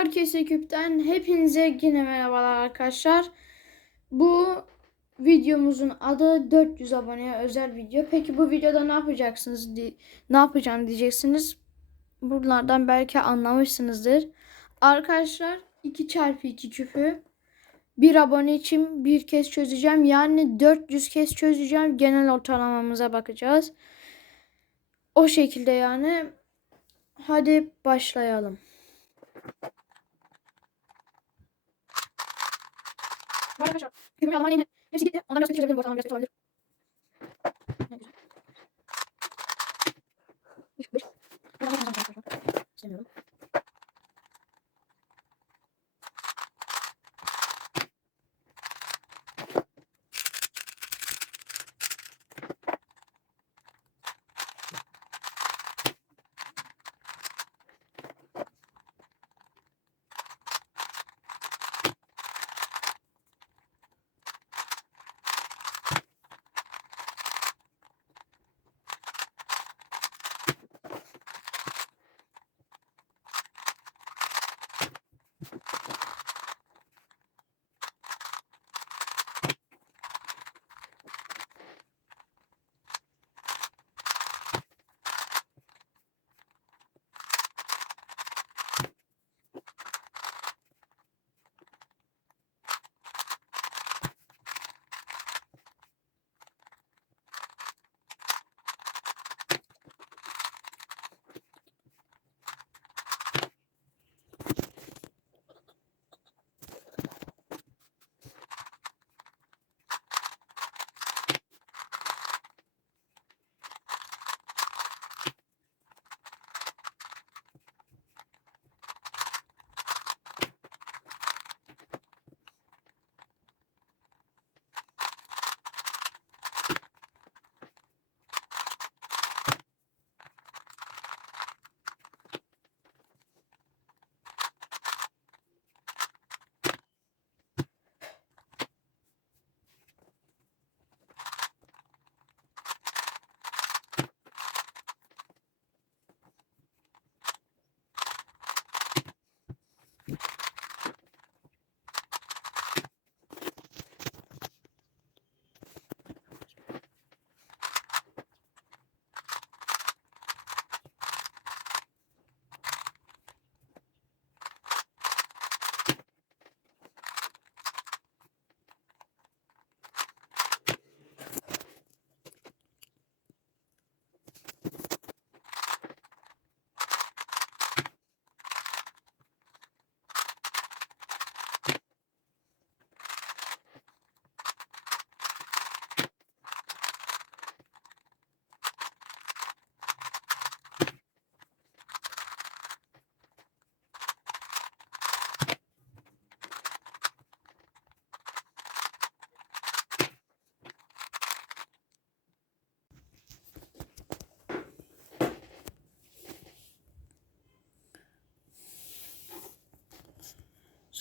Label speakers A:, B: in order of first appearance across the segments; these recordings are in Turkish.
A: Herkese küpten hepinize yine merhabalar arkadaşlar. Bu videomuzun adı 400 aboneye özel video. Peki bu videoda ne yapacaksınız? Ne yapacağım diyeceksiniz. Buralardan belki anlamışsınızdır. Arkadaşlar 2 çarpı 2 küpü bir abone için bir kez çözeceğim. Yani 400 kez çözeceğim. Genel ortalamamıza bakacağız. O şekilde yani. Hadi başlayalım. Bu arkadaşlar küpümün Almanya'nın hepsi gitti. Ondan biraz kötü çevirebilirim. Bu biraz kötü olabilir. Ne güzel. Yapacağım arkadaşlar. İstemiyorum.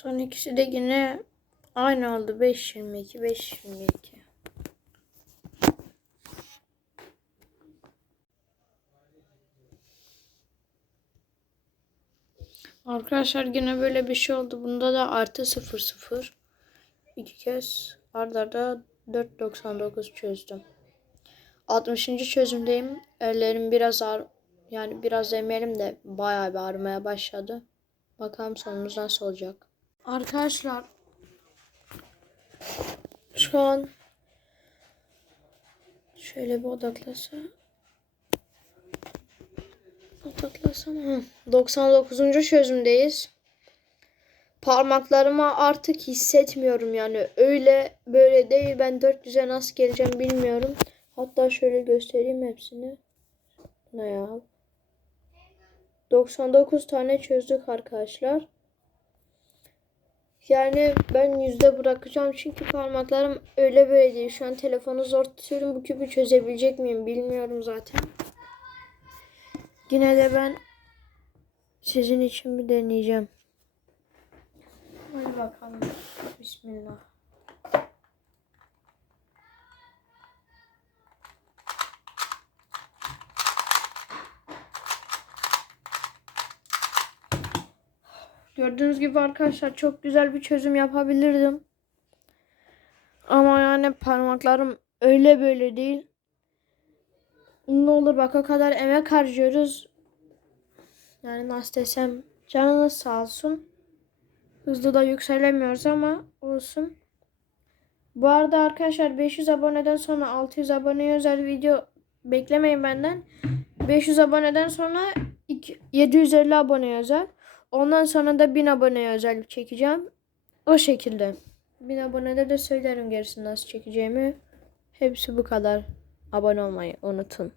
A: Son ikisi de yine aynı oldu. 5.22, 5.22. Arkadaşlar yine böyle bir şey oldu. Bunda da artı 0 0. İki kez arda arda 4.99 çözdüm. 60. çözümdeyim. Ellerim biraz ağır yani biraz demeyelim de bayağı bir ağrımaya başladı. Bakalım sonumuz nasıl olacak. Arkadaşlar şu an şöyle bir odaklasa odaklasana. Hı, 99. çözümdeyiz. Parmaklarımı artık hissetmiyorum yani. Öyle böyle değil. Ben 400'e nasıl geleceğim bilmiyorum. Hatta şöyle göstereyim hepsini. Ne ya? 99 tane çözdük arkadaşlar. Yani ben yüzde bırakacağım çünkü parmaklarım öyle böyle değil. Şu an telefonu zor tutuyorum. Bu küpü çözebilecek miyim bilmiyorum zaten. Yine de ben sizin için bir deneyeceğim. Hadi bakalım. Bismillah. Gördüğünüz gibi arkadaşlar çok güzel bir çözüm yapabilirdim. Ama yani parmaklarım öyle böyle değil. Ne olur bak o kadar emek harcıyoruz. Yani nasıl desem canınız sağ olsun. Hızlı da yükselemiyoruz ama olsun. Bu arada arkadaşlar 500 aboneden sonra 600 aboneye özel video beklemeyin benden. 500 aboneden sonra iki- 750 aboneye özel. Ondan sonra da 1000 aboneye özel çekeceğim. O şekilde. 1000 abonede de söylerim gerisini nasıl çekeceğimi. Hepsi bu kadar. Abone olmayı unutun.